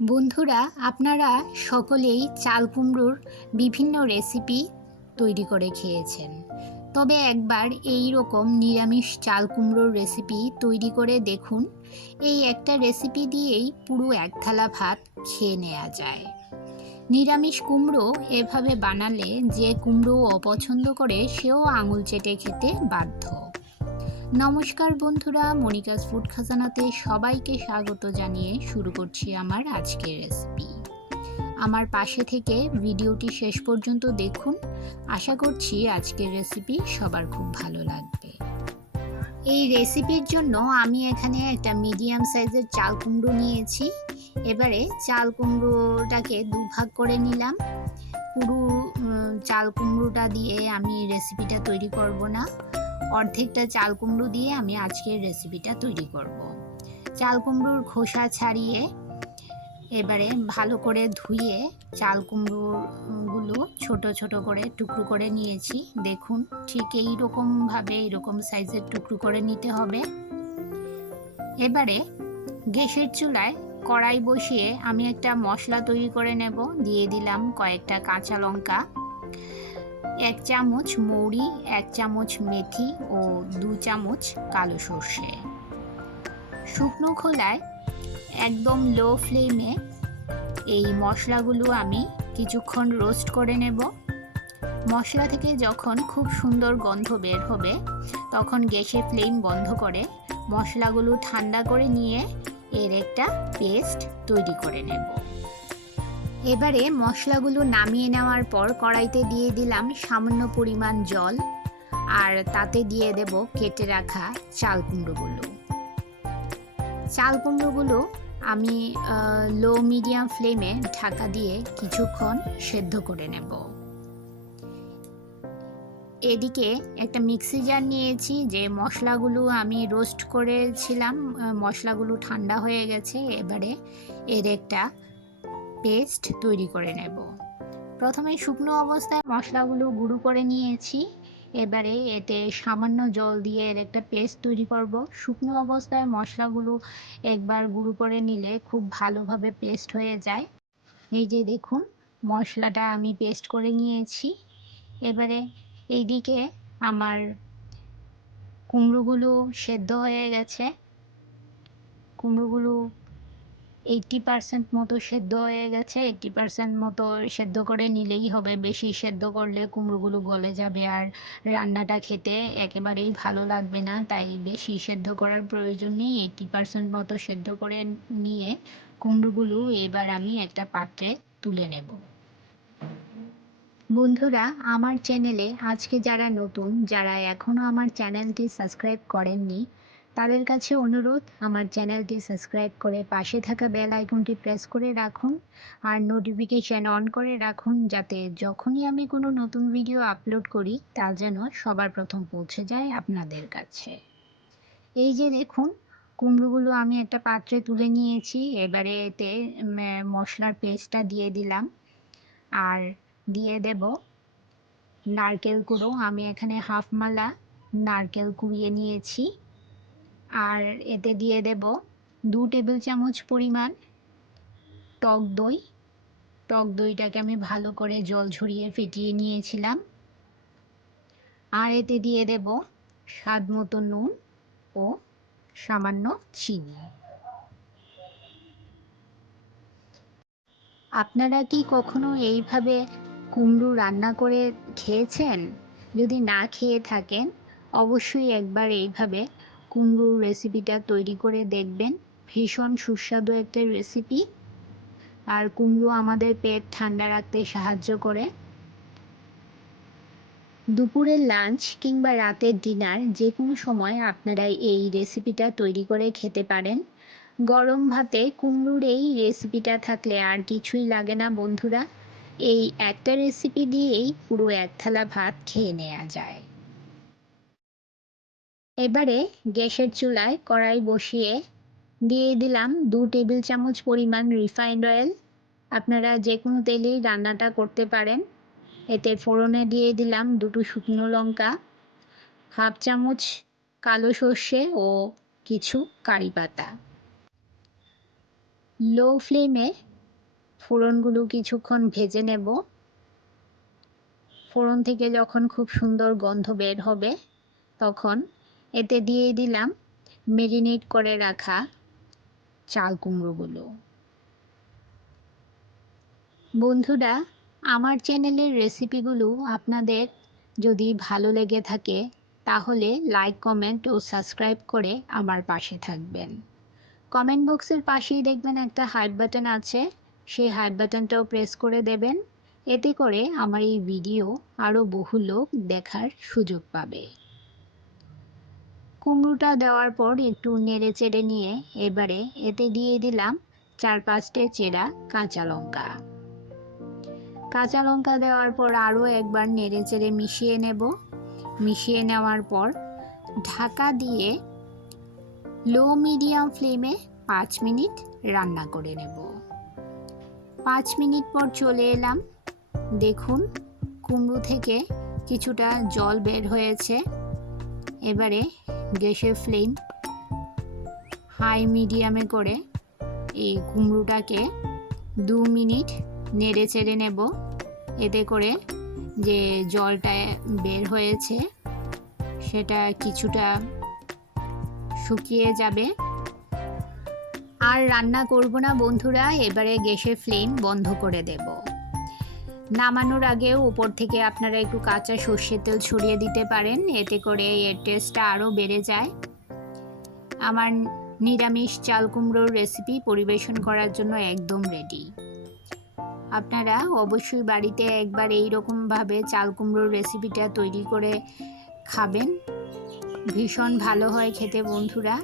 বন্ধুরা, আপনারা সকলেই চাল কুমড়োর বিভিন্ন রেসিপি তৈরি করে খেয়েছেন। তবে একবার এই রকম নিরামিষ চাল কুমড়োর রেসিপি তৈরি করে দেখুন। এই একটা রেসিপি দিয়েই পুরো এক থালা ভাত খেয়ে নেওয়া যায়। নিরামিষ কুমড়ো এভাবে বানালে যে কুমড়ো অপছন্দ করে সেও আঙুল চেটে খেতে বাধ্য। নমস্কার বন্ধুরা, মনিকাস ফুড খাজানাতে সবাইকে স্বাগত জানিয়ে শুরু করছি আমার আজকের রেসিপি। আমার পাশে থেকে ভিডিওটি শেষ পর্যন্ত দেখুন। আশা করছি আজকের রেসিপি সবার খুব ভালো লাগবে। এই রেসিপির জন্য আমি এখানে একটা মিডিয়াম সাইজের চাল কুমড়ো নিয়েছি। এবারে চাল কুমড়োটাকে দুভাগ করে নিলাম। পুরো চাল কুমড়োটা দিয়ে আমি রেসিপিটা তৈরি করব না, অর্ধেকটা চাল কুমড়ো দিয়ে আমি আজকের রেসিপিটা তৈরি করব। চাল কুমড়োর খোসা ছাড়িয়ে এবারে ভালো করে ধুয়ে চাল কুমড়োগুলো ছোট ছোট করে টুকরো করে নিয়েছি। দেখুন, ঠিক এইরকমভাবে এরকম সাইজের টুকরো করে নিতে হবে। এবারে গ্যাসের চুলায় কড়াই বসিয়ে আমি একটা মশলা তৈরি করে নেব। দিয়ে দিলাম কয়েকটা কাঁচা লঙ্কা, 1 চামচ মৌরি, 1 চামচ মেথি ও 2 চামচ কালো সর্ষে। শুকনো খোলায় একদম লো ফ্লেমে এই মশলাগুলো আমি কিছুক্ষণ রোস্ট করে নেব। মশলা থেকে যখন খুব সুন্দর গন্ধ বের হবে তখন গ্যাসের ফ্লেম বন্ধ করে মশলাগুলো ঠান্ডা করে নিয়ে এর একটা পেস্ট তৈরি করে নেব। এবারে মশলাগুলো নামিয়ে নেওয়ার পর কড়াইতে দিয়ে দিলাম সামান্য পরিমাণ জল, আর তাতে দিয়ে দেব কেটে রাখা চাল কুমড়োগুলো। চাল কুমড়োগুলো আমি লো মিডিয়াম ফ্লেমে ঢাকা দিয়ে কিছুক্ষণ সেদ্ধ করে নেব। এদিকে একটা মিক্সি জার নিয়েছি, যে মশলাগুলো আমি রোস্ট করেছিলাম, মশলাগুলো ঠান্ডা হয়ে গেছে। এবারে এর একটা পেস্ট তৈরি করে নেব। প্রথমে শুকনো অবস্থায় মশলাগুলো গুঁড়ো করে নিয়েছি। এবারে এতে সামান্য জল দিয়ে এর একটা পেস্ট তৈরি করব। শুকনো অবস্থায় মশলাগুলো একবার গুঁড়ো করে নিলে খুব ভালোভাবে পেস্ট হয়ে যায়। এই যে দেখুন, মশলাটা আমি পেস্ট করে নিয়েছি। এবারে এইদিকে আমার কুমড়োগুলো সেদ্ধ হয়ে গেছে। কুমড়োগুলো 80% মতো সেদ্ধ হয়ে গেছে। 80% মতো সেদ্ধ করে নিলেই হবে, বেশি সেদ্ধ করলে কুমড়োগুলো গলে যাবে আর রান্নাটা খেতে একেবারেই ভালো লাগবে না। তাই বেশি সেদ্ধ করার প্রয়োজন নেই। 80% মতো সেদ্ধ করে নিয়ে কুমড়োগুলো এবার আমি একটা পাত্রে তুলে নেব। বন্ধুরা, আমার চ্যানেলে আজকে যারা নতুন, যারা এখনও আমার চ্যানেলটি সাবস্ক্রাইব করেননি, তাদের কাছে অনুরোধ, আমার চ্যানেলটি সাবস্ক্রাইব করে পাশে থাকা বেল আইকনটি প্রেস করে রাখুন আর নোটিফিকেশান অন করে রাখুন, যাতে যখনই আমি কোনো নতুন ভিডিও আপলোড করি তা যেন সবার প্রথম পৌঁছে যায় আপনাদের কাছে। এই যে দেখুন, কুমড়োগুলো আমি একটা পাত্রে তুলে নিয়েছি। এবারে এতে মশলার পেস্টটা দিয়ে দিলাম, আর দিয়ে দেব নারকেল কুড়ো। আমি এখানে হাফ মালা নারকেল কুড়িয়ে নিয়েছি। আর এতে দিয়ে দেব 2 টেবিল চামচ পরিমাণ টক দই। টক দইটাকে আমি ভালো করে জল ঝরিয়ে ফেটিয়ে নিয়েছিলাম। আর এতে দিয়ে দেব স্বাদ মতো নুন ও সামান্য চিনি। আপনারা কি কখনো এইভাবে কুমড়ো রান্না করে খেয়েছেন? যদি না খেয়ে থাকেন, অবশ্যই একবার এইভাবে কুমড়োর রেসিপিটা তৈরি করে দেখবেন। ভীষণ সুস্বাদু একটা রেসিপি, আর কুমড়ো আমাদের পেট ঠান্ডা রাখতে সাহায্য করে। দুপুরের লাঞ্চ কিংবা রাতের ডিনার যে কোনো সময় আপনারা এই রেসিপিটা তৈরি করে খেতে পারেন। গরম ভাতে কুমড়োর এই রেসিপিটা থাকলে আর কিছুই লাগে না বন্ধুরা। এই একটা রেসিপি দিয়েই পুরো এক থালা ভাত খেয়ে নেওয়া যায়। এবারে গ্যাসের চুলায় কড়াই বসিয়ে দিয়ে দিলাম 2 টেবিল চামচ পরিমাণ রিফাইন্ড অয়েল। আপনারা যে কোনো তেলেই রান্নাটা করতে পারেন। এতে ফোড়নে দিয়ে দিলাম 2টো শুকনো লঙ্কা, হাফ চামচ কালো সর্ষে ও কিছু কারি পাতা। লো ফ্লেমে ফোড়নগুলো কিছুক্ষণ ভেজে নেব। ফোড়ন থেকে যখন খুব সুন্দর গন্ধ বের হবে তখন এতে দিয়ে দিলাম মেরিনেট করে রাখা চাল কুমড়োগুলো। বন্ধুরা, আমার চ্যানেলের রেসিপিগুলো আপনাদের যদি ভালো লেগে থাকে তাহলে লাইক, কমেন্ট ও সাবস্ক্রাইব করে আমার পাশে থাকবেন। কমেন্ট বক্সের পাশেই দেখবেন একটা হার্ট বাটন আছে, সেই হার্ট বাটনটাও প্রেস করে দেবেন। এতে করে আমার এই ভিডিও আরও বহু লোক দেখার সুযোগ পাবে। কুমড়োটা দেওয়ার পর একটু নেড়ে চেড়ে নিয়ে এবারে এতে দিয়ে দিলাম 4-5টে চেরা কাঁচা লঙ্কা। কাঁচা লঙ্কা দেওয়ার পর আরও একবার নেড়ে চেড়ে মিশিয়ে নেব। মিশিয়ে নেওয়ার পর ঢাকা দিয়ে লো মিডিয়াম ফ্লেমে 5 মিনিট রান্না করে নেব। 5 মিনিট পর চলে এলাম। দেখুন কুমড়ো থেকে কিছুটা জল বের হয়েছে। এবারে গ্যাসের ফ্লেম হাই মিডিয়ামে করে এই কুমড়োটাকে 2 মিনিট নেড়ে চেড়ে নেব। এতে করে যে জলটা বের হয়েছে সেটা কিছুটা শুকিয়ে যাবে। আর রান্না করব না বন্ধুরা, এবারে গ্যাসের ফ্লেম বন্ধ করে দেব। নামানোর আগেও উপর থেকে আপনারা একটু কাঁচা সর্ষের তেল ছড়িয়ে দিতে পারেন, এতে করে এর টেস্টটা আরও বেড়ে যায়। আমার নিরামিষ চাল কুমড়োর রেসিপি পরিবেশন করার জন্য একদম রেডি। আপনারা অবশ্যই বাড়িতে একবার এই রকমভাবে চাল কুমড়োর রেসিপিটা তৈরি করে খাবেন, ভীষণ ভালো হয় খেতে বন্ধুরা।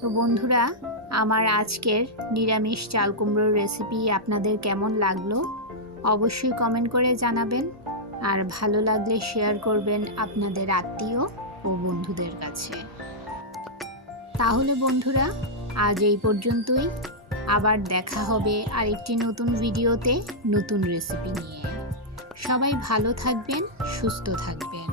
তো বন্ধুরা, আমার আজকের নিরামিষ চাল কুমড়োর রেসিপি আপনাদের কেমন লাগলো অবশ্যই কমেন্ট করে জানাবেন, আর ভালো লাগলে শেয়ার করবেন আপনাদের আত্মীয় ও বন্ধুদের কাছে। তাহলে বন্ধুরা, আজ এই পর্যন্তই। আবার দেখা হবে আরেকটি নতুন ভিডিওতে নতুন রেসিপি নিয়ে। সবাই ভালো থাকবেন, সুস্থ থাকবেন।